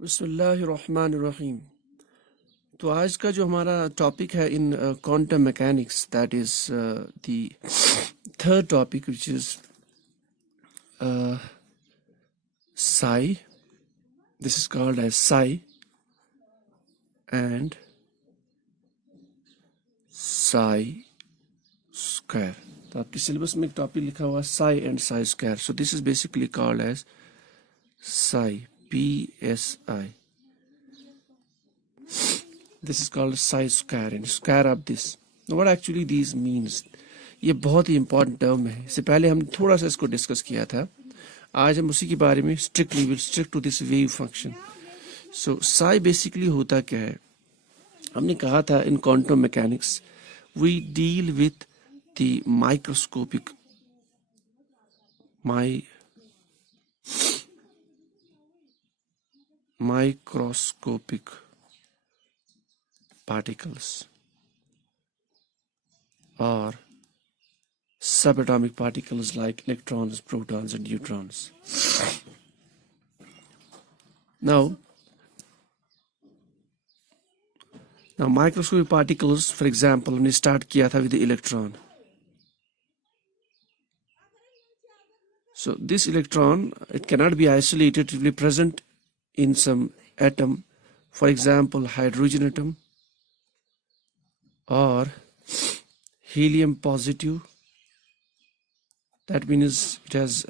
बिस्मिल्लाहिर्रहमानिर्रहीम। तो आज का जो हमारा टॉपिक है इन quantum mechanics, that is the third topic which is psi. This is called as psi and psi square. तो आपके सिलेबस में एक टॉपिक लिखा हुआ है psi and psi square. So this is basically called as psi, P-S-I. This is called psi square and square up this. Now what actually these means? ये बहुत ही important term है. इससे पहले हम थोड़ा सा इसको डिस्कस किया था. आज हम उसी के बारे में strictly will stick to this wave function. So psi basically होता क्या है? हमने कहा था in quantum mechanics we deal with the microscopic particles or subatomic particles like electrons, protons and neutrons. Now microscopic particles, for example, हमने start किया था with the electron. So this electron, it cannot be isolated, it will be present in some atom, for example hydrogen atom or helium positive. That means it has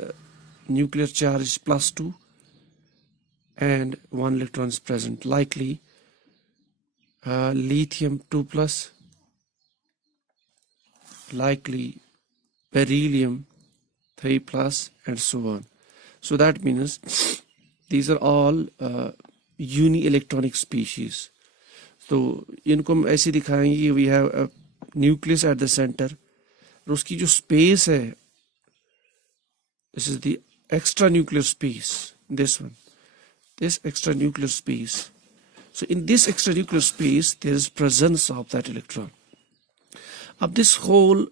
nuclear charge +2 and one electron is present, likely lithium 2+, likely beryllium 3+, and so on. So that means these are all uni-electronic species. So इनको हम ऐसे दिखाएंगे, we have a nucleus at the center और उसकी जो space है, this is the extranuclear space, this extranuclear space. So in this extranuclear space there is presence of that electron. Of this whole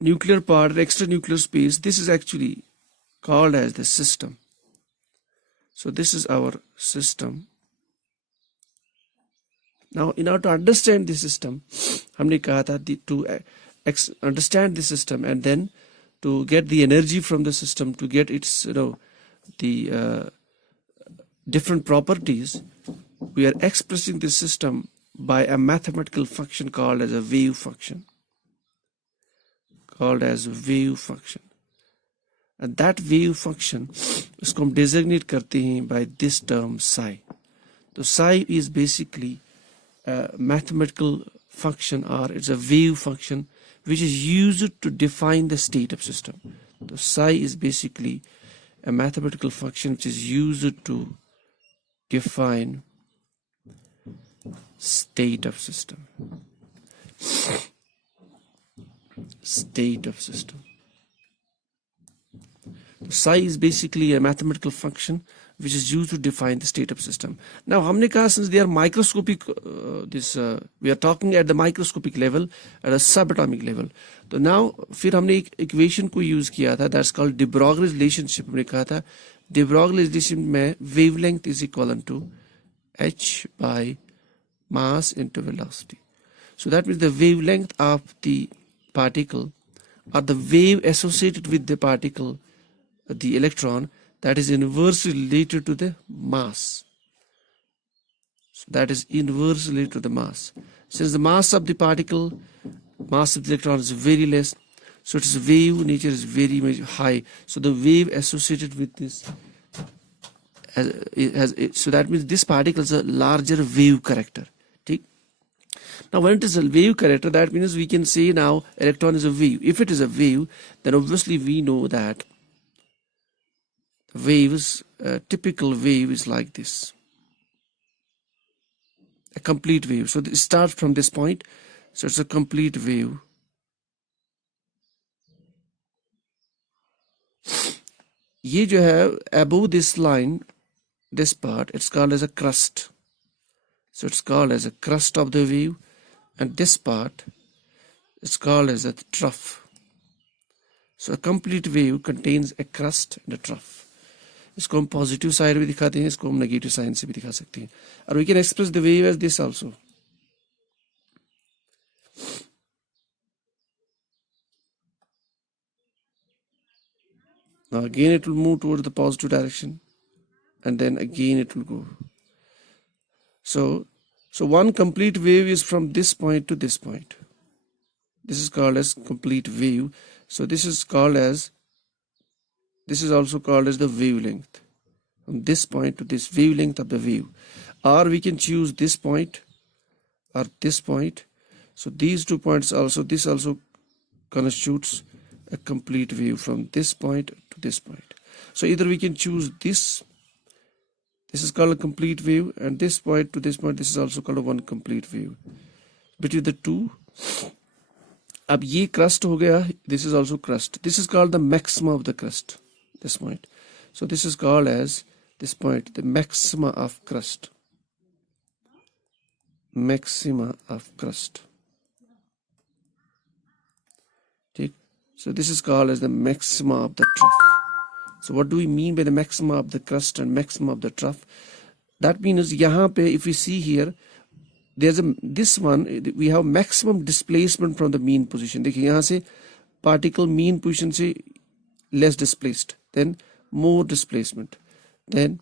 nuclear part, extranuclear space, this is actually called as the system. So this is our system. Now in order to understand the system, हमने कहा था to understand the system and then to get the energy from the system, to get its the different properties, we are expressing the system by a mathematical function called as a wave function. And that wave function इसको हम designate करते हैं by this term psi. So psi is basically a mathematical function, or it's a wave function which is used to define the state of system. So psi is basically a mathematical function which is used to define state of system. Psi is basically a mathematical function which is used to define the state of system. Now हमने कहा since they are microscopic, we are talking at the microscopic level, at a subatomic level. तो now फिर हमने एक equation को use किया था, that's called de Broglie relationship. हमने कहा था de Broglie relationship में wavelength is equivalent to h by mass into velocity. So that means the wavelength of the particle or the wave associated with the particle, the electron, that is inversely related to the mass. So that is inversely related to the mass. Since the mass of the particle, mass of the electron is very less, so its wave nature is very much high. So the wave associated with this so that means this particle is a larger wave character. Now when it is a wave character, that means we can say now electron is a wave. If it is a wave, then obviously we know that waves, typical wave is like this, a complete wave. So it starts from this point, so it's a complete wave. ये जो है above this line, this part, it's called as a crust. So it's called as a crust of the wave, and this part is called as a trough. So a complete wave contains a crust and a trough. इसको हम positive side भी दिखाते हैं, इसको हम negative sign से भी दिखा सकते हैं. और we can express the wave as this also. Now again it will move towards the positive direction, and then again it will go. So one complete wave is from this point to this point. This is called as complete wave. So this is also called as the wavelength. From this point to this wavelength of the wave. Or we can choose this point or this point. So these 2 points also, this also constitutes a complete wave from this point to this point. So either we can choose this is called a complete wave, and this point to this point, this is also called a one complete wave. Between the two, अब ये crust हो गया, this is also crust. This is called the maxima of the crust, this point. So this is called as, this point, the maxima of crust. Maxima of crust. Okay. So this is called as the maxima of the trough. So what do we mean by the maxima of the crust and maxima of the trough? That means यहाँ पे, if we see here, there's this one, we have maximum displacement from the mean position. देखिए यहाँ से particle mean position से less displaced, then more displacement, then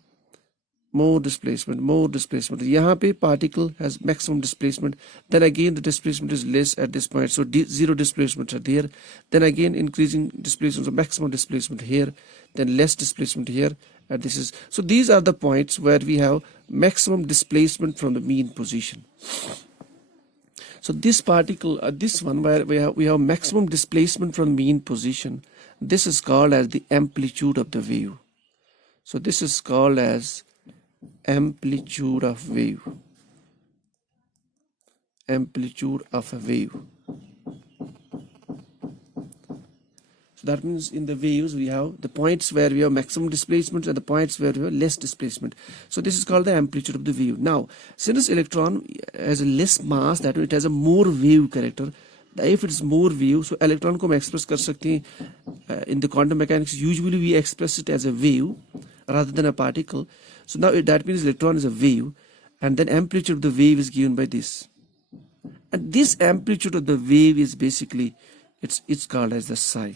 more displacement. यहाँ पे particle has maximum displacement, then again the displacement is less at this point, so zero displacement are there, then again increasing displacement, so maximum displacement here, then less displacement here, and this is, so these are the points where we have maximum displacement from the mean position. So this particle, this one where we have maximum displacement from mean position, this is called as the amplitude of the wave. So this is called as amplitude of wave. Amplitude of a wave. So that means in the waves we have the points where we have maximum displacement and the points where we have less displacement. So this is called the amplitude of the wave. Now, since electron has a less mass, that means it has a more wave character. If it's more wave, so electron को हम express कर सकते हैं in the quantum mechanics. Usually we express it as a wave rather than a particle. So now that means electron is a wave, and then amplitude of the wave is given by this. And this amplitude of the wave is basically, it's called as the psi.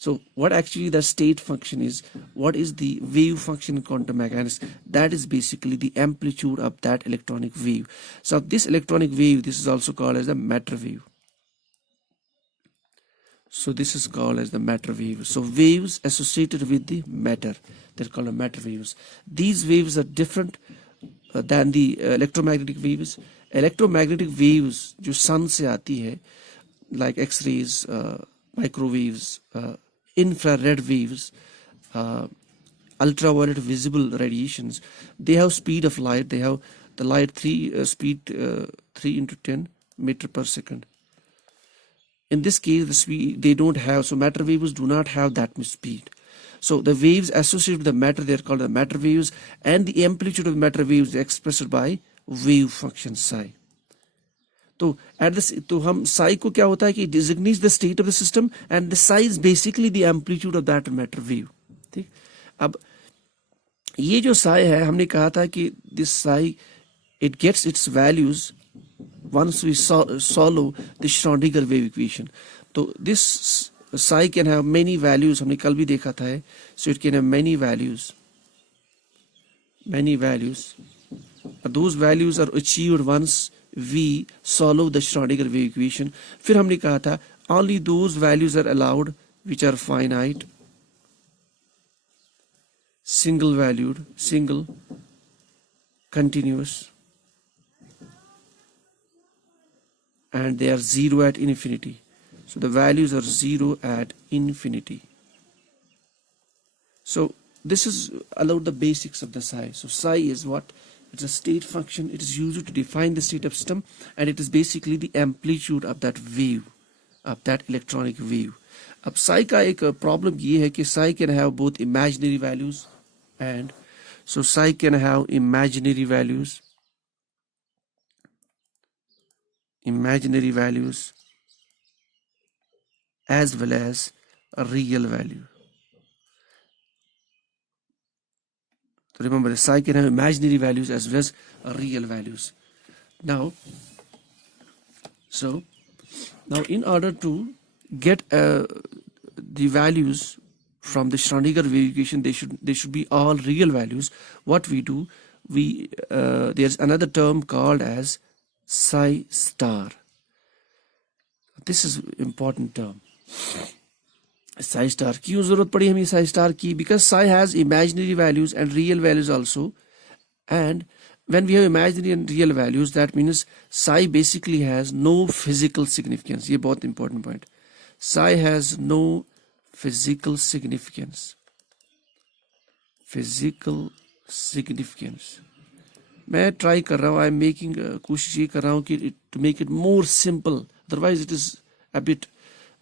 So what actually the state function is, what is the wave function in quantum mechanics? That is basically the amplitude of that electronic wave. So this electronic wave, this is also called as the matter wave. So this is called as the matter wave. So waves associated with the matter, they're called matter waves. These waves are different than the electromagnetic waves. Electromagnetic waves जो sun से आती है, like X-rays, microwaves, infrared waves, ultraviolet visible radiations, they have speed of light. They have the light speed 3 into 10 meter per second. In this case, the speed they don't have. So matter waves do not have that much speed. So the waves associated with the matter, they are called the matter waves, and the amplitude of the matter waves is expressed by wave function psi. तो at this, तो हम psi को क्या होता है कि designates the state of the system, and the psi is basically the amplitude of that matter wave. ठीक. अब ये जो psi है, हमने कहा था कि this psi, it gets its values once we solve the Schrödinger wave equation. So this psi can have many values. हमने कल भी देखा था, so it can have many values. Those values are achieved once we solve the Schrödinger wave equation. फिर हमने कहा था only those values are allowed which are finite, single valued, single, continuous, and they are zero at infinity. So the values are zero at infinity. So this is allowed the basics of the psi. So psi is what? It's a state function. It is used to define the state of system, and it is basically the amplitude of that wave, of that electronic wave. अब psi का एक problem ये है कि psi can have both imaginary values, and so psi can have imaginary values as well as a real value. So remember, the psi can have imaginary values as well as real values. Now in order to get the values from the Schrödinger wave equation, they should be all real values. What we do, there's another term called as Psi Star. This is important term. Psi Star. क्यों जरूरत पड़ी हमें Psi Star की? Because psi has imaginary values and real values also. And when we have imaginary and real values, that means psi basically has no physical significance. ये बहुत important point. Psi has no physical significance. Physical significance. मैं try कर रहा हूँ. I'm making कोशिश ये कर रहा हूँ कि to make it more simple. Otherwise, it is a bit,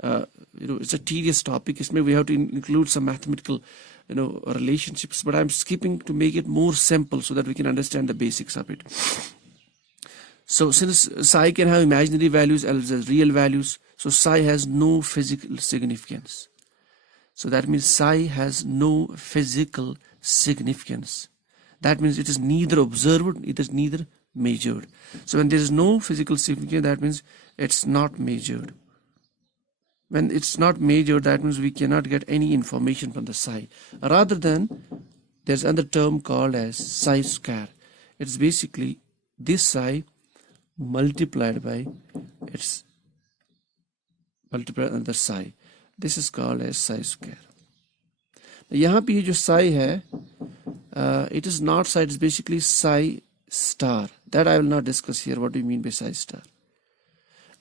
it's a tedious topic. Isme we have to include some mathematical, relationships. But I'm skipping to make it more simple so that we can understand the basics of it. So since psi can have imaginary values as well as real values, so psi has no physical significance. So that means psi has no physical significance. That means it is neither observed, it is neither measured. So when there is no physical significance, that means it's not measured. When it's not measured, that means we cannot get any information from the psi. Rather than, there's another term called as Psi Square. It's basically this psi multiplied by its multiplied another psi. This is called as Psi Square. यहाँ पे ये जो psi है, it is not psi, it is basically Psi Star. That I will not discuss here. What do you mean by Psi Star?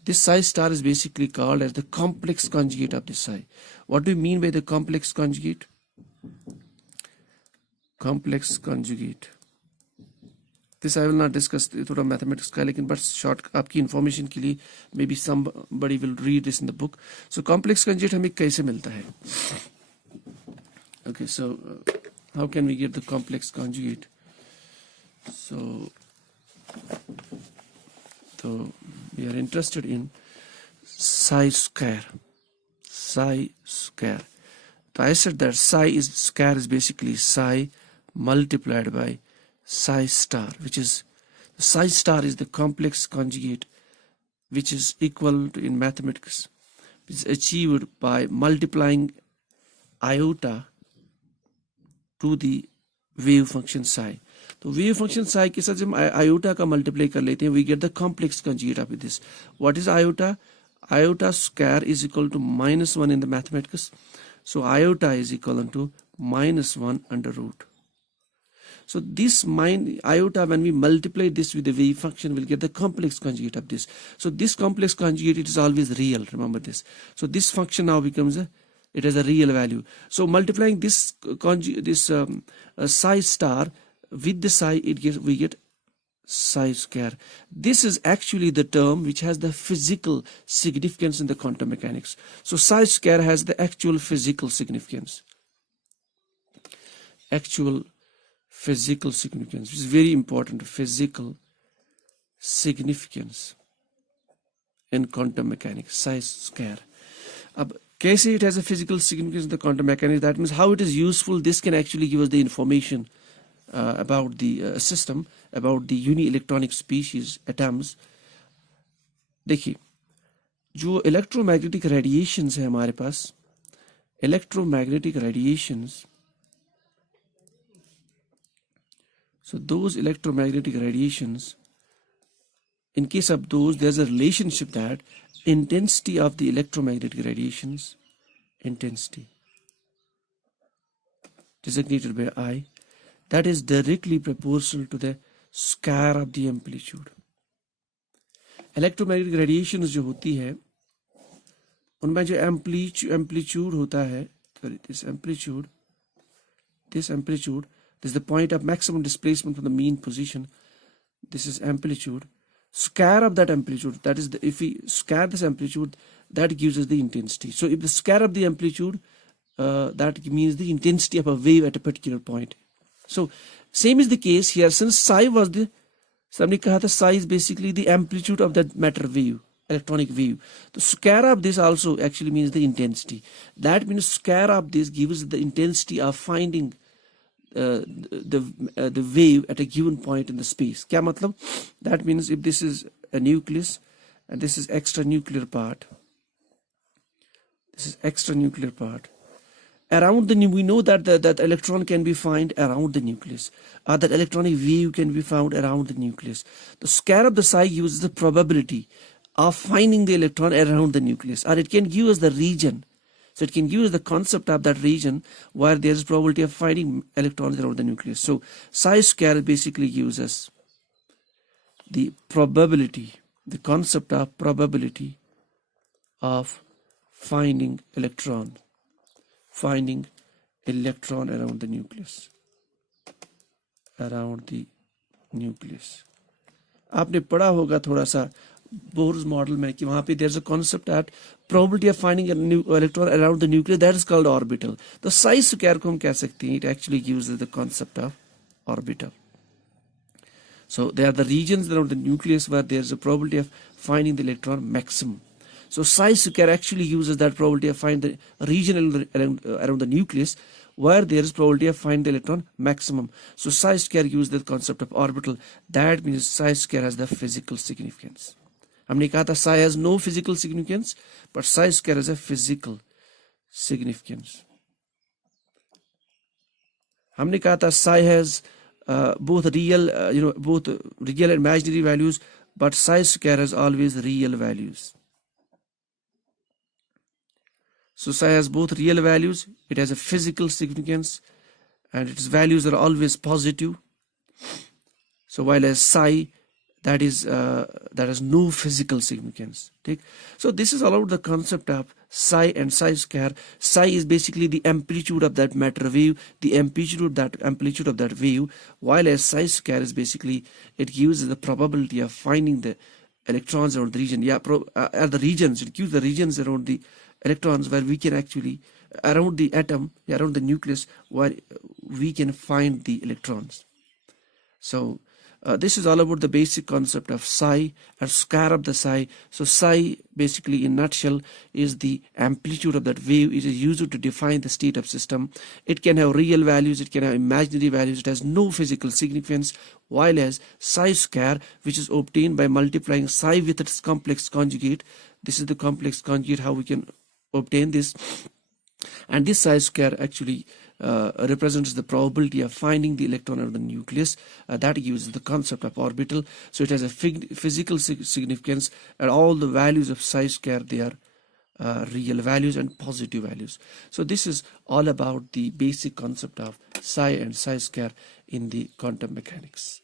This Psi Star is basically called as the complex conjugate of the psi. What do you mean by the complex conjugate? Complex conjugate. This I will not discuss थोड़ा mathematics का, लेकिन but short आपकी information के लिए maybe somebody will read this in the book. So complex conjugate हमें कैसे मिलता है? Okay, so how can we get the complex conjugate? So we are interested in Psi Square. Psi Square. So I said that square is basically psi multiplied by Psi Star, which is Psi Star is the complex conjugate, which is equal to, in mathematics, which is achieved by multiplying iota to the wave function psi. तो wave function psi के साथ जब iota का multiply कर लेते हैं, we get the complex conjugate of this. What is iota? Iota square is equal to -1 in the mathematics. So iota is equal to -1 under root. So this iota, when we multiply this with the wave function, we'll get the complex conjugate of this. So this complex conjugate, it is always real. Remember this. So this function now becomes it has a real value. So multiplying this Psi Star with the psi, we get Psi Square. This is actually the term which has the physical significance in the quantum mechanics. So Psi Square has the actual physical significance. Actual physical significance, which is very important. Physical significance in quantum mechanics. Psi Square. कैसे it has a physical significance in the quantum mechanics? That means how it is useful. This can actually give us the information about the system, about the uni-electronic species, atoms. देखिए, जो electromagnetic radiations है हमारे पास, electromagnetic radiations. So those electromagnetic radiations, in case of those, there's a relationship that intensity of the electromagnetic radiations, intensity designated by I, that is directly proportional to the square of the amplitude. Electromagnetic radiations जो होती है, उनमें जो amplitude होता है, sorry, this amplitude, this is the point of maximum displacement from the mean position. This is amplitude. Square of that amplitude, that is if we square this amplitude, that gives us the intensity. So if the square of the amplitude, that means the intensity of a wave at a particular point. So same is the case here. Since psi was somebody कहा था psi is basically the amplitude of that matter wave, electronic wave. The square of this also actually means the intensity. That means square of this gives the intensity of finding the wave at a given point in the space. क्या मतलब? That means if this is a nucleus and this is extra nuclear part, this is extra nuclear part. Around the we know that that electron can be found around the nucleus, or that electronic wave can be found around the nucleus. The square of the psi uses the probability of finding the electron around the nucleus, or it can give us the region. So it can give us the concept of that region where there is probability of finding electrons around the nucleus. So psi square basically gives us the probability, the concept of probability of finding electron around the nucleus. आपने पढ़ा होगा थोड़ा सा Bohr's model में कि वहाँ पे there's a concept at probability of finding a new electron around the nucleus, that is called orbital. तो psi square को हम कह सकते हैं, it actually gives the concept of orbital. So there are the regions around the nucleus where there's a probability of finding the electron maximum. So psi square actually uses that probability of finding the region around the nucleus where there is probability of finding the electron maximum. So psi square uses the concept of orbital. That means psi square has the physical significance. हमने कहा था psi has no physical significance, but psi square has a physical significance. हमने कहा था psi has both real, both real and imaginary values, but psi square has always real values. So psi has both real values, it has a physical significance, and its values are always positive. So while as psi, that has no physical significance. Take. So this is all about the concept of psi and psi square. Psi is basically the amplitude of that matter wave, the amplitude of that wave, while as psi square is basically, it gives the probability of finding the electrons around the region. The regions, it gives the regions around the electrons where we can actually, around the atom, around the nucleus, where we can find the electrons. So this is all about the basic concept of psi and square of the psi. So psi basically in nutshell is the amplitude of that wave. It is used to define the state of system. It can have real values, it can have imaginary values, it has no physical significance, while as psi square, which is obtained by multiplying psi with its complex conjugate. This is the complex conjugate, how we can obtain this. And this psi square actually represents the probability of finding the electron out of the nucleus. That gives the concept of orbital. So it has a physical significance, and all the values of psi square, they are real values and positive values. So this is all about the basic concept of psi and psi square in the quantum mechanics.